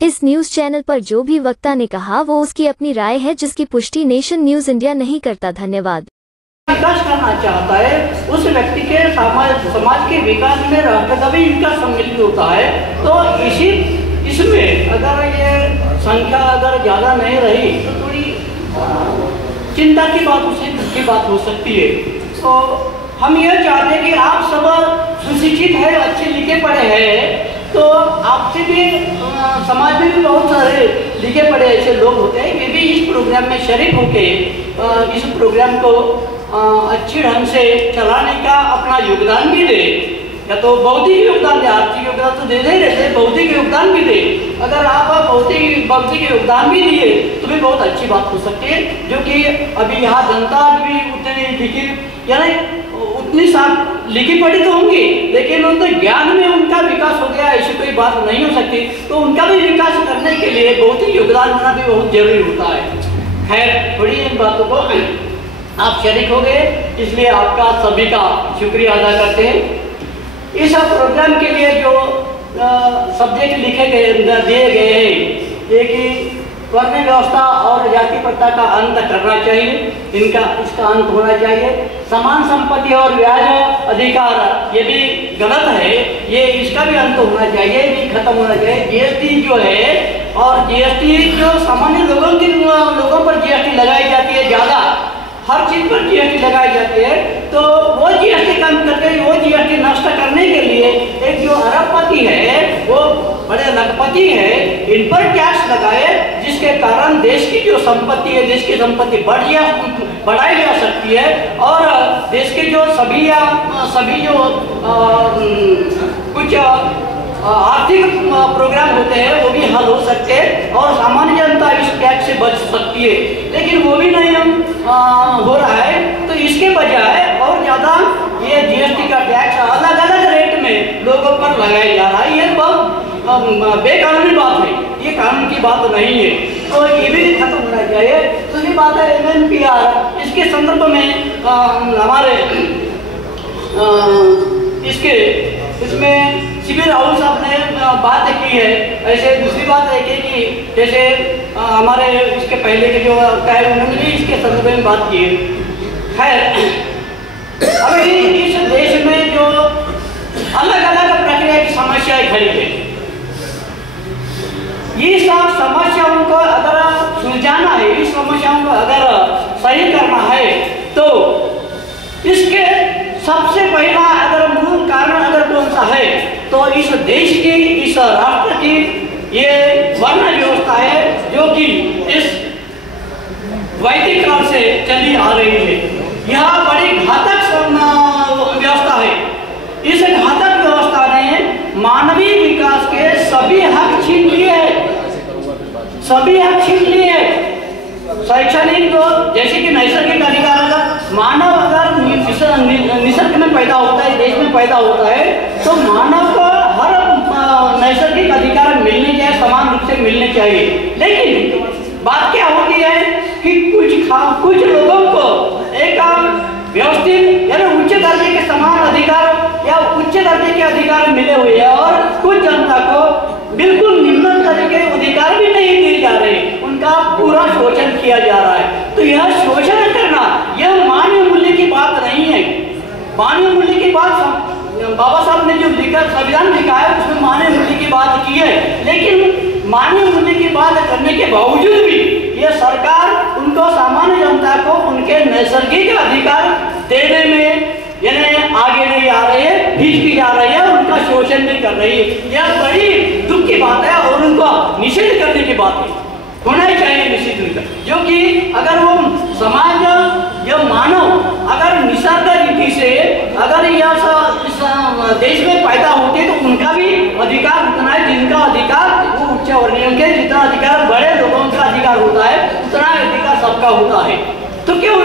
इस news channel पर जो भी वक्ता ने कहा वो उसकी अपनी राय है, जिसकी पुष्टि नेशन न्यूज इंडिया नहीं करता। धन्यवाद। विकास करना चाहता है उस व्यक्ति के समाज के विकास में रहकर तभी इनका सम्मिलित होता है। तो इसमें अगर ये संख्या अगर ज़्यादा नहीं रही तो थोड़ी चिंता की बात हो सकती है। तो हम ये चाहते हैं कि आप सब सुशिक्षित है, अच्छे लिखे पढ़े हैं, तो आपसे भी समाज में भी बहुत सारे लिखे पढ़े ऐसे लोग होते हैं, वे भी इस प्रोग्राम में शरीक होके इस प्रोग्राम को अच्छी ढंग से चलाने का अपना योगदान भी दे। या तो बौद्धिक योगदान दे, आर्थिक योगदान तो दे ही रहते, बौद्धिक योगदान भी दे। अगर आप बौद्धिक योगदान भी दिए तो भी बहुत अच्छी बात हो सकती है। जो कि अभी यहाँ जनता भी उतनी लिखी यानी उतनी साफ लिखी पढ़ी तो होंगी, लेकिन उनके ज्ञान में उनका विकास हो गया ऐसी कोई बात नहीं हो सकती। तो उनका भी विकास करने के लिए बौद्धिक योगदान होना भी बहुत जरूरी होता है। खैर, थोड़ी इन बातों को आप शरीक हो गए, इसलिए आपका सभी का शुक्रिया अदा करते हैं। इस प्रोग्राम के लिए जो सब्जेक्ट लिखे गए दिए गए हैं, ये कि वर्ण व्यवस्था और जाति प्रथा का अंत करना चाहिए, इसका अंत होना चाहिए। समान संपत्ति और ब्याज अधिकार ये भी गलत है, ये इसका भी अंत होना चाहिए, ये भी खत्म होना चाहिए। जीएसटी जो है, और जीएसटी जो सामान्य लोगों पर जीएसटी लगाई जाती है, ज़्यादा हर चीज पर जीएसटी लगाई जाती है, तो वो जीएसटी कम करके वो जीएसटी नष्ट करने के लिए एक जो अरबपति है, वो बड़े लखपति है, इन पर टैक्स लगाए, जिसके कारण देश की जो संपत्ति है, देश की संपत्ति बढ़ाई जा सकती है, और देश के जो सभी जो कुछ आर्थिक प्रोग्राम होते हैं वो भी हल हो सकते हैं, और सामान्य जनता इस टैक्स से बच सकती है। लेकिन वो भी नहीं हो रहा है, तो इसके बजाय और ज़्यादा ये जीएसटी का टैक्स अलग अलग रेट में लोगों पर लगाया जा रहा है। ये बहुत बेकानूनी बात है, ये कानून की बात नहीं है, तो ये भी खत्म होना चाहिए। दूसरी बात है MNPR, इसके संदर्भ में हमारे इसमें शिविर राहुल साहब ने बात की है। ऐसे दूसरी बात है कि जैसे हमारे इसके पहले के जो उन्होंने भी इसके संदर्भ में बात की है। खैर, अभी इस देश में जो अलग अलग प्रक्रिया की समस्याएं खड़ी है, ये सब समस्याओं को अगर सुलझाना है, इस समस्याओं को अगर सही करना है, तो इसके सबसे पहला अगर मूल कारण अगर कौन सा है, तो इस देश की, इस राष्ट्र की ये वर्ण व्यवस्था है, जो कि इस वैदिक काल से चली आ रही है। यह बड़ी घातक व्यवस्था है। इस घातक व्यवस्था ने मानवीय विकास के सभी हक छीन लिए हैं, सभी हक छीन लिए हैं। शैक्षणिक तो जैसे कि नैसर्गिक अधिकार, अगर मानव अगर निसर्ग में पैदा होता है, देश में पैदा होता है, तो मानव को हर नैसर्गिक अधिकार मिलने चाहिए, समान रूप से मिलने चाहिए। लेकिन बात क्या होती है कि कुछ लोगों को एक व्यवस्थित यानी उच्च दर्जे के समान अधिकार या उच्च दर्जे के अधिकार मिले हुए हैं, और कुछ जनता को बिल्कुल निम्न दर्जे के अधिकार भी नहीं दिए जा रहे, उनका पूरा शोषण किया जा रहा है। तो यह शोषण करना, यह मानवीय मूल्य की बात नहीं है। मानवीय मूल्य की बात बाबा साहब ने जो लिखा, संविधान लिखा है, उसमें मानवीय मूल्य की बात की है, लेकिन मानवीय मूल्य की बात करने के बावजूद भी ये सरकार उनको, सामान्य जनता को उनके नैसर्गिक अधिकार देने में यानी आगे नहीं आ रही है, हिचकी जा रही है, उनका शोषण भी कर रही है। यह बड़ी दुख की बात है, और उनको निषेध करने की बात है, होना ही चाहिए निश्चित रूप से। जो कि अगर वो समाज या मानव अगर निसर्ग रीति से अगर यह इस देश में पैदा होते, तो उनका भी अधिकार उतना है, जिनका अधिकार वो उच्च वर्णियों के जितना अधिकार बड़े लोगों का अधिकार होता है, उतना अधिकार सबका होता है। तो क्यों,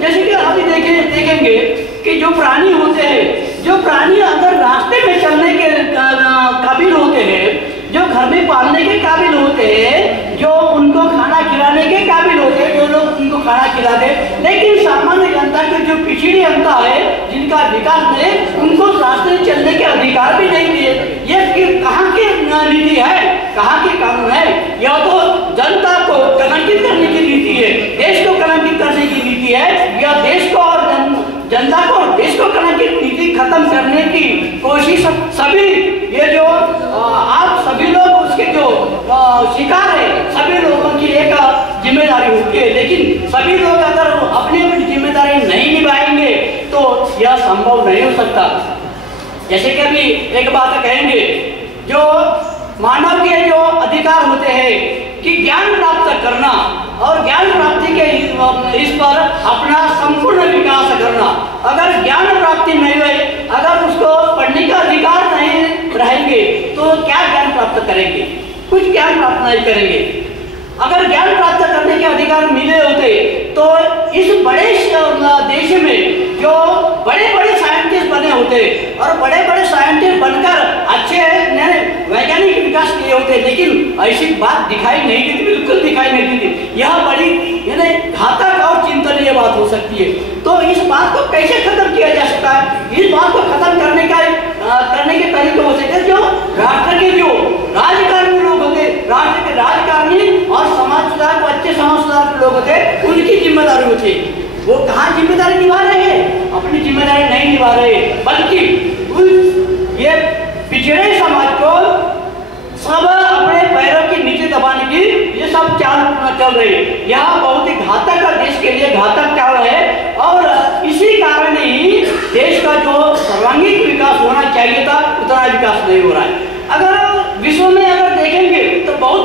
जैसे कि अभी देखेंगे कि जो प्राणी होते हैं, जो प्राणी अगर रास्ते में चलने के काबिल होते हैं, जो घर में पालने के काबिल होते हैं, जो उनको खाना खिलाने के काबिल खिला दे, लेकिन सामान्य जनता की जो पिछड़ी जनता है, जिनका विकास नहीं, उनको रास्ते चलने के अधिकार भी नहीं दिए। ये कहाँ की नीति है, कहाँ के कानून है? यह तो जनता को कलंकित करने की नीति है, देश को कलंकित करने की नीति है। यह देश को और जनता को और देश को कलंकित नीति खत्म करने की कोशिश सभी ये जो आप सभी लोग उसके जो शिकार है, सभी लोगों की एक जिम्मेदारी होती है। लेकिन सभी लोग अगर अपनी अपनी जिम्मेदारी नहीं निभाएंगे तो यह संभव नहीं हो सकता। जैसे कि अभी एक बात कहेंगे, जो मानव के जो अधिकार होते हैं कि ज्ञान प्राप्त करना और ज्ञान प्राप्ति के इस पर अपना संपूर्ण विकास करना। अगर ज्ञान प्राप्ति नहीं हुई, अगर उसको पढ़ने का अधिकार नहीं रहेंगे तो क्या ज्ञान प्राप्त करेंगे? कुछ ज्ञान प्राप्त नहीं करेंगे। अगर ज्ञान प्राप्त करने के अधिकार मिले होते तो इस बड़े देश में जो बड़े बड़े साइंटिस्ट बने होते और बड़े बड़े साइंटिस्ट बनकर अच्छे वैज्ञानिक विकास किए होते, लेकिन ऐसी बात दिखाई नहीं देती, बिल्कुल दिखाई नहीं देती। यह बड़ी घातक और चिंतनीय बात हो सकती है। तो इस बात को कैसे खत्म किया जा सकता है? इस बात को खत्म करने के तरीके हो सकते हैं जो राष्ट्र के जो राजकारणी लोग होते, राष्ट्र के राजकारणी और समाज सुधार को अच्छे समाज सुधार के लोग होते, उनकी जिम्मेदारी होती है। वो कहाँ जिम्मेदारी निभा रहे हैं? अपनी जिम्मेदारी नहीं निभा रहे, बल्कि ये पिछड़े समाज को सब अपने पैरों के नीचे दबाने की ये सब चाल चल रही है। यह बहुत ही घातक देश के लिए घातक चाल है और इसी कारण ही देश का जो सर्वांगीण विकास होना चाहिए था उतना विकास नहीं हो रहा है। अगर विश्व में अगर देखेंगे तो बहुत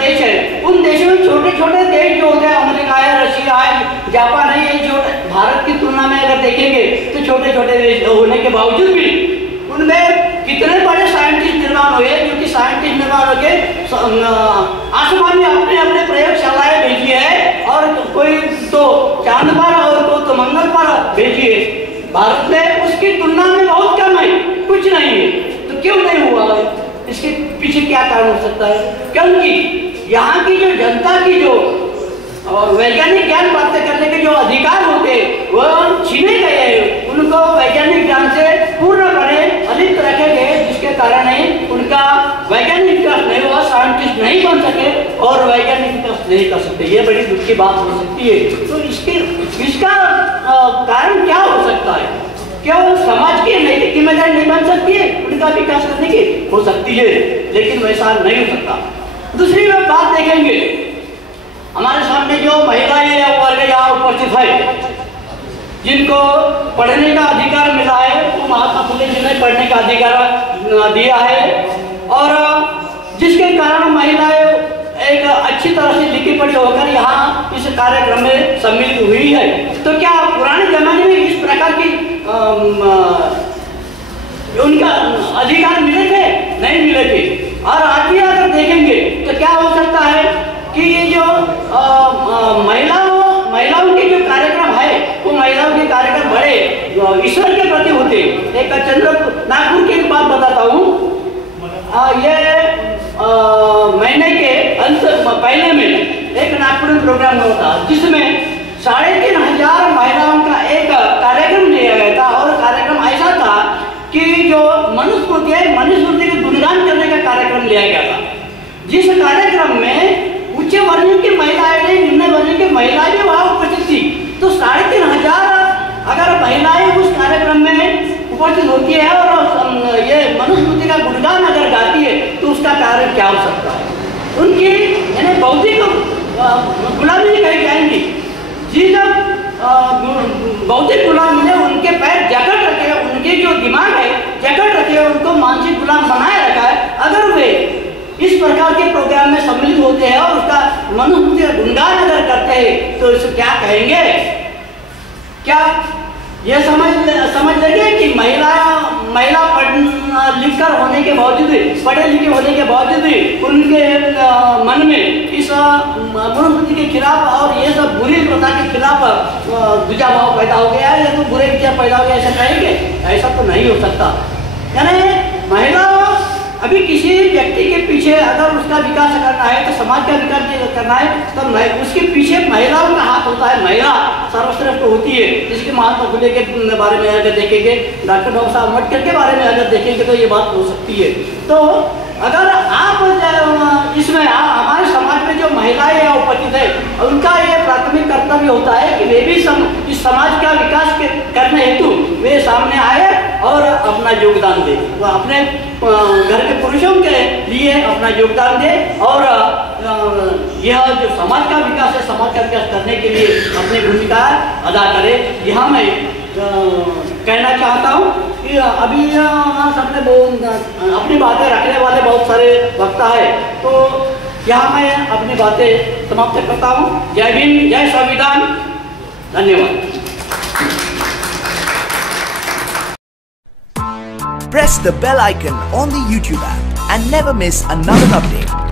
देश है, उन देशों में छोटे छोटे देश जो होते हैं, अमेरिका है, रशिया है, जापान है, ये जो भारत की तुलना में अगर देखेंगे तो छोटे छोटे देश होने के बावजूद भी उनमें कितने बड़े साइंटिस्ट निर्माण हुए, क्योंकि साइंटिस्ट निर्माण होके आसमान में अपने अपने प्रयोगशालाएं भेजी है और कोई तो चांद पर और कोई तो मंगल पर भेजी है। भारत में उसकी तुलना में बहुत कम है, कुछ नहीं है। तो क्यों नहीं हुआ है? इसके पीछे क्या कारण हो सकता है? क्योंकि यहाँ की जो जनता की जो वैज्ञानिक ज्ञान प्राप्त करने के जो अधिकार होते वह छीने गए हैं। उनको वैज्ञानिक ज्ञान से पूर्णपणे अलिप्त रखे गए, जिसके कारण ही उनका वैज्ञानिक विकास नहीं हुआ, साइंटिस्ट नहीं बन सके और वैज्ञानिक विकास नहीं कर सकते। ये बड़ी दुख की बात हो सकती है। तो इसका कारण क्या हो सकता है? क्या वो समाज की नैतिक जिम्मेदारी नहीं बन सकती है? उनका विकास करने की हो सकती है, लेकिन वैसा नहीं हो सकता। दूसरी बात देखेंगे, हमारे सामने जो महिलाएं वर्ग यहाँ उपस्थित है, जिनको पढ़ने का अधिकार मिला है, वो महात्मा फुले जी ने पढ़ने का अधिकार दिया है और जिसके कारण महिलाएं एक अच्छी तरह से लिखी पढ़ी होकर यहाँ इस कार्यक्रम में सम्मिलित हुई है। तो क्या पुराने जमाने में इस प्रकार की उनका अधिकार मिले थे? नहीं मिले थे। और आज भी अगर देखेंगे तो क्या हो सकता है कि ये जो महिलाओं के जो कार्यक्रम है वो महिलाओं के कार्यक्रम बड़े ईश्वर के प्रति होते। एक नागपुर की एक बात बताता हूँ, ये महीने के अंत पहले में एक नागपुर में प्रोग्राम हुआ था जिसमें 3500 महिलाओं का एक कार्यक्रम लिया गया था। और कार्यक्रम ऐसा था कि जो मनुस्मृति के गुणगान करने का कार्यक्रम लिया गया था, जिस कार्यक्रम में उच्च वर्ग की महिलाएं ने, निम्न वर्ग की महिलाएं भी वहाँ उपस्थित थी। तो 3500 अगर महिलाएं उस कार्यक्रम में उपस्थित होती है और ये मनुस्मृति का गुणगान अगर गाती है तो उसका कारण क्या हो सकता है? उनकी यानी बौद्धिक गुलामी कही जाएंगी। जी जब बौद्धिक गुलाम ने उनके पैर जकड़ रखे, उनके जो दिमाग है जकड़ रखे, उनको मानसिक गुलाम बनाए रखा है। अगर वे इस प्रकार के प्रोग्राम में सम्मिलित होते हैं और उसका मनुस्मृति का गुणगान अगर करते हैं तो इसे क्या कहेंगे? क्या ये समझ लेंगे कि महिला लिखकर होने के बावजूद, पढ़े लिखे होने के बावजूद उनके मन में इस मनुस्मृति के खिलाफ और ये सब बुरी प्रथा के खिलाफ दूजा भाव पैदा हो गया है या तो बुरे विचार पैदा हो गया, ऐसा कहेंगे? ऐसा तो नहीं हो सकता। यानी महिला अभी किसी व्यक्ति के पीछे अगर उसका विकास करना है तो समाज का विकास करना है तो उसके पीछे महिलाओं का हाथ होता है। महिला सर्वश्रेष्ठ होती है। जिसके महात्मा फुले के बारे में अगर देखेंगे, डॉक्टर बाबा साहब अम्बेडकर के बारे में अगर देखेंगे तो ये बात हो सकती है। तो अगर आप इसमें हमारे समाज में जो महिलाएं या उपस्थित है उनका ये प्राथमिक कर्तव्य होता है कि वे भी इस समाज का विकास करने हेतु वे सामने आए और अपना योगदान दे। वो अपने घर के पुरुषों के लिए अपना योगदान दे और यह जो समाज का विकास है, समाज का विकास करने के लिए अपनी भूमिका अदा करे। यह मैं कहना चाहता हूँ कि अभी सबने अपनी बातें रखने वाले बहुत सारे वक्ता है, तो यहाँ मैं अपनी बातें समाप्त करता हूँ। जय हिंद, जय संविधान, धन्यवाद। Press the bell icon on the YouTube app and never miss another update.